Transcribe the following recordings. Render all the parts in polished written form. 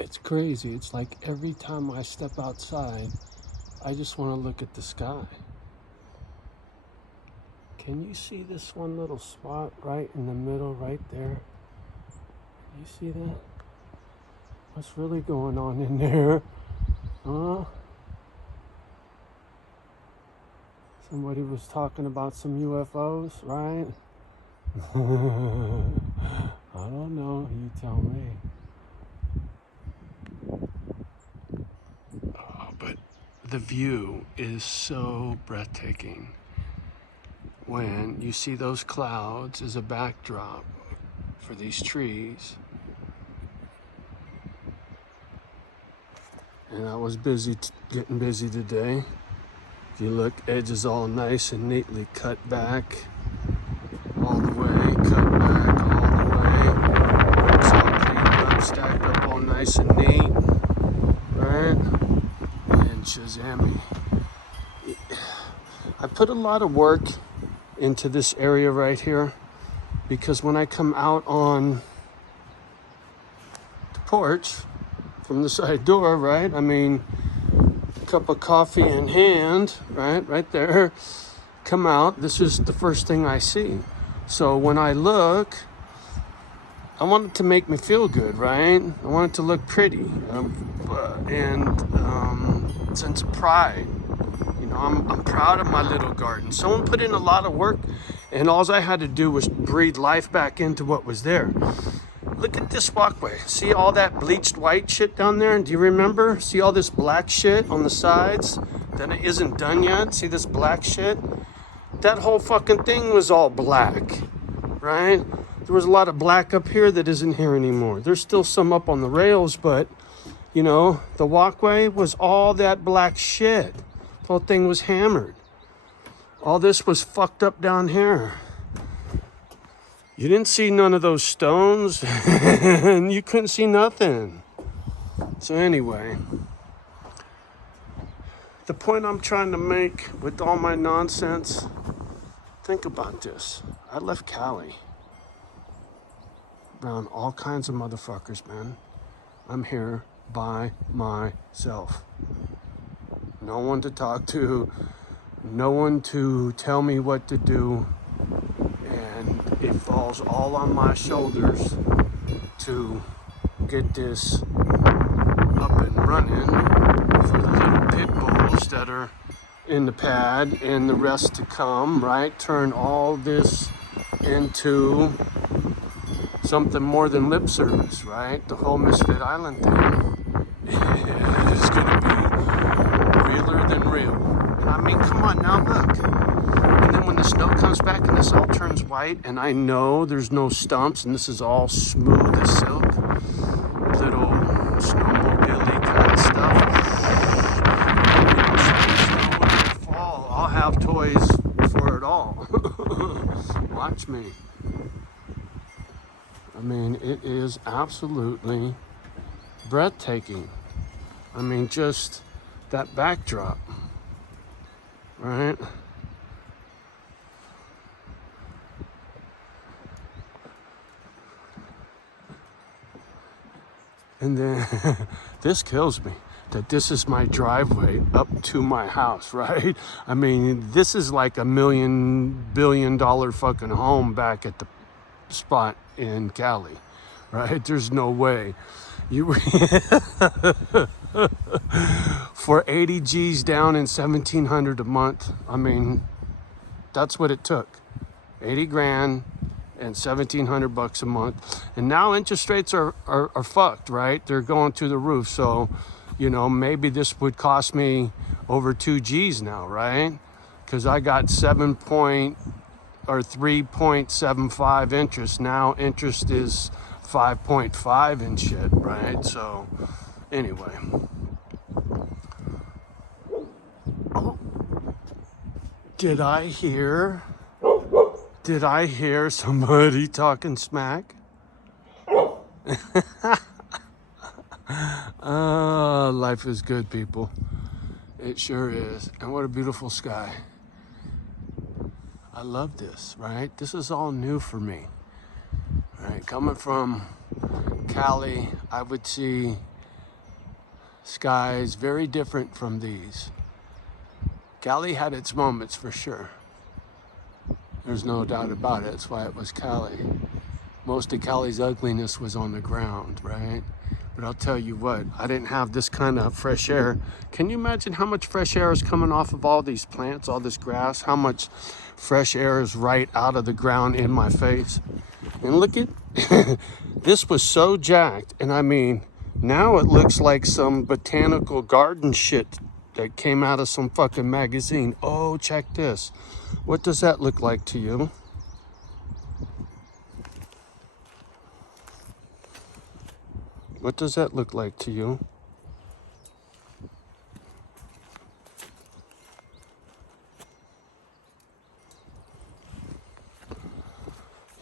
It's crazy. It's like every time I step outside, I just want to look at the sky. Can you see this one little spot right in the middle, right there? You see that? What's really going on in there? Huh? Somebody was talking about some UFOs, right? I don't know. You tell me. Oh, but the view is so breathtaking. When you see those clouds as a backdrop for these trees. And I was getting busy today. If you look, edges all nice and neatly cut back all the way, cut back all the way. It's all cleaned up, stacked up all nice and neat, right? And Shazami. I put a lot of work into this area right here because when I come out on the porch from the side door, right? I mean, cup of coffee in hand, right there, come out, this is the first thing I see. So when I look, I want it to make me feel good, right? I want it to look pretty, and sense of pride. You know, I'm proud of my little garden. Someone put in a lot of work, and all I had to do was breathe life back into what was there. Look at this walkway. See all that bleached white shit down there? Do you remember? See all this black shit on the sides that it isn't done yet? See this black shit? That whole fucking thing was all black, right? There was a lot of black up here that isn't here anymore. There's still some up on the rails, but, you know, the walkway was all that black shit. The whole thing was hammered. All this was fucked up down here. You didn't see none of those stones, and you couldn't see nothing. So anyway, the point I'm trying to make with all my nonsense, think about this. I left Cali around all kinds of motherfuckers, man. I'm here by myself. No one to talk to, no one to tell me what to do. And it falls all on my shoulders to get this up and running for the little pit bulls that are in the pad and the rest to come, right? Turn all this into something more than lip service, right? The whole Misfit Island thing is going to be realer than real. And I mean, come on now, look. And then when the snow comes back and this all turns white, and I know there's no stumps and this is all smooth as silk, little snowmobile-y kind of stuff. When the fall, I'll have toys for it all. Watch me. I mean, it is absolutely breathtaking. I mean, just that backdrop, right? And then this kills me that this is my driveway up to my house, right? I mean, this is like $1 billion fucking home back at the spot in Cali, right? There's no way. You for 80 G's down and $1,700 a month. I mean, that's what it took. 80 grand and $1,700 a month. And now interest rates are fucked, right? They're going through the roof. So, you know, maybe this would cost me over 2 G's now, right? Because I got 3.75 interest. Now interest is 5.5 and shit, right? So anyway. Oh, did I hear somebody talking smack? Life is good, people. It sure is. And what a beautiful sky. I love this, right? This is all new for me. Right? Coming from Cali, I would see skies very different from these. Cali had its moments for sure. There's no doubt about it. That's why it was Cali. Most of Cali's ugliness was on the ground, right? But I'll tell you what, I didn't have this kind of fresh air. Can you imagine how much fresh air is coming off of all these plants, all this grass? How much fresh air is right out of the ground in my face? And look at, this was so jacked. And I mean, now it looks like some botanical garden shit that came out of some fucking magazine. Oh, check this. What does that look like to you? What does that look like to you?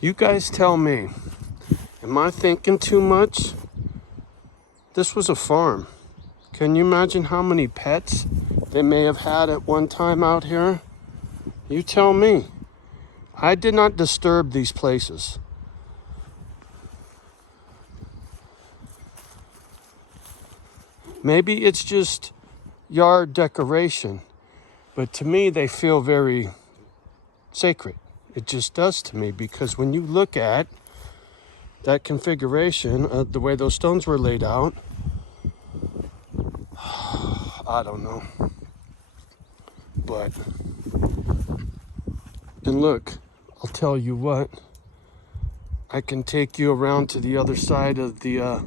You guys tell me, am I thinking too much? This was a farm. Can you imagine how many pets they may have had at one time out here? You tell me. I did not disturb these places. Maybe it's just yard decoration, but to me they feel very sacred. It just does to me, because when you look at that configuration, the way those stones were laid out, I don't know. But, and look, I'll tell you what, I can take you around to the other side of the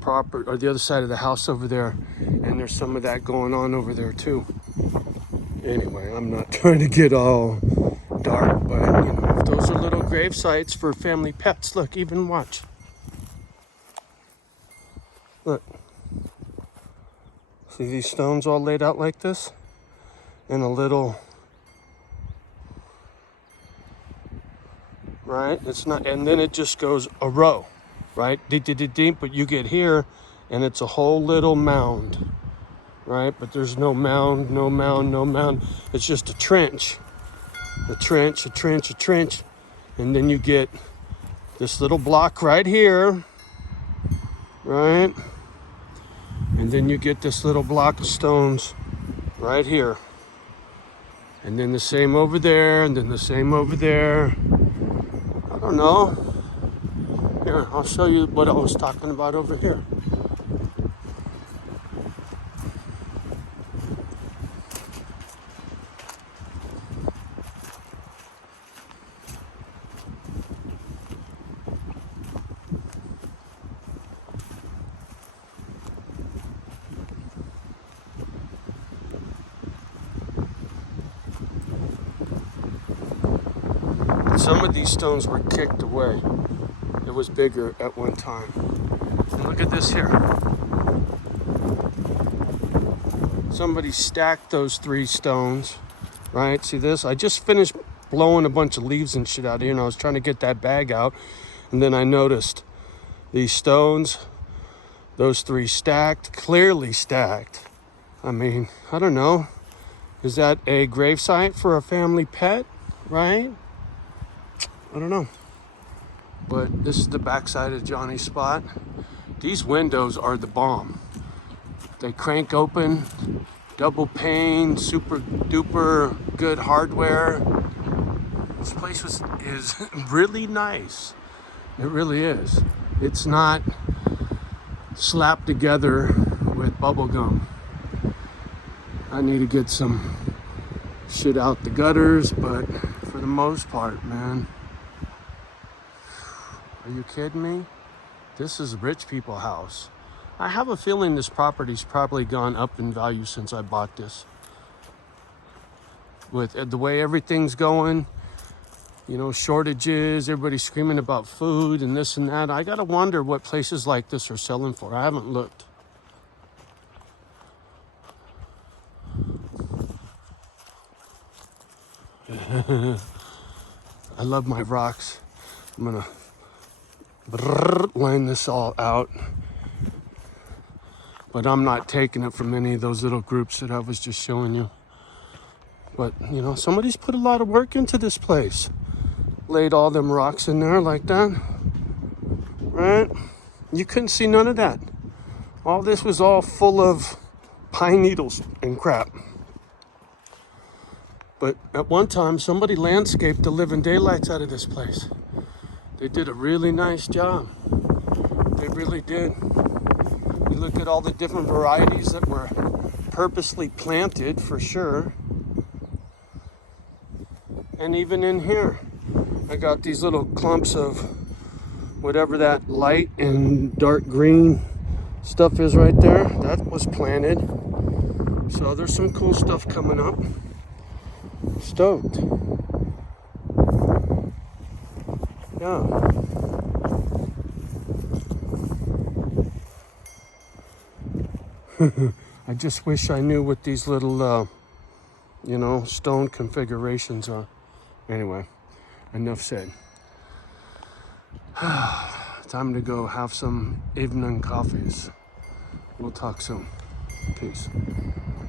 property, or the other side of the house over there, and there's some of that going on over there too. Anyway, I'm not trying to get all dark, but you know, if those are little grave sites for family pets, look, even watch. Look. See these stones all laid out like this? And a little, right? It's not, and then it just goes a row, right? Deep, but you get here and it's a whole little mound, right? But there's no mound, no mound, no mound. It's just a trench, a trench, a trench, a trench. And then you get this little block right here, right? And then you get this little block of stones right here. And then the same over there, and then the same over there. I don't know. Here, I'll show you what I was talking about over here. Some of these stones were kicked away. It was bigger at one time. And look at this here. Somebody stacked those 3 stones, right? See this? I just finished blowing a bunch of leaves and shit out here, and I was trying to get that bag out. And then I noticed these stones, those 3 stacked, clearly stacked. I mean, I don't know. Is that a gravesite for a family pet, right? I don't know. But this is the backside of Johnny's spot. These windows are the bomb. They crank open, double pane, super duper good hardware. This place is really nice. It really is. It's not slapped together with bubble gum. I need to get some shit out the gutters, but for the most part, man. Are you kidding me? This is a rich people house. I have a feeling this property's probably gone up in value since I bought this. With the way everything's going, you know, shortages, everybody screaming about food and this and that. I gotta wonder what places like this are selling for. I haven't looked. I love my rocks. I'm gonna line this all out, but I'm not taking it from any of those little groups that I was just showing you. But you know, somebody's put a lot of work into this place, laid all them rocks in there like that, right? You couldn't see none of that. All this was all full of pine needles and crap. But at one time, somebody landscaped the living daylights out of this place. They did a really nice job. They really did. You look at all the different varieties that were purposely planted, for sure. And even in here, I got these little clumps of whatever that light and dark green stuff is right there. That was planted. So there's some cool stuff coming up. Stoked. Yeah. I just wish I knew what these little, stone configurations are. Anyway, enough said. Time to go have some evening coffees. We'll talk soon. Peace.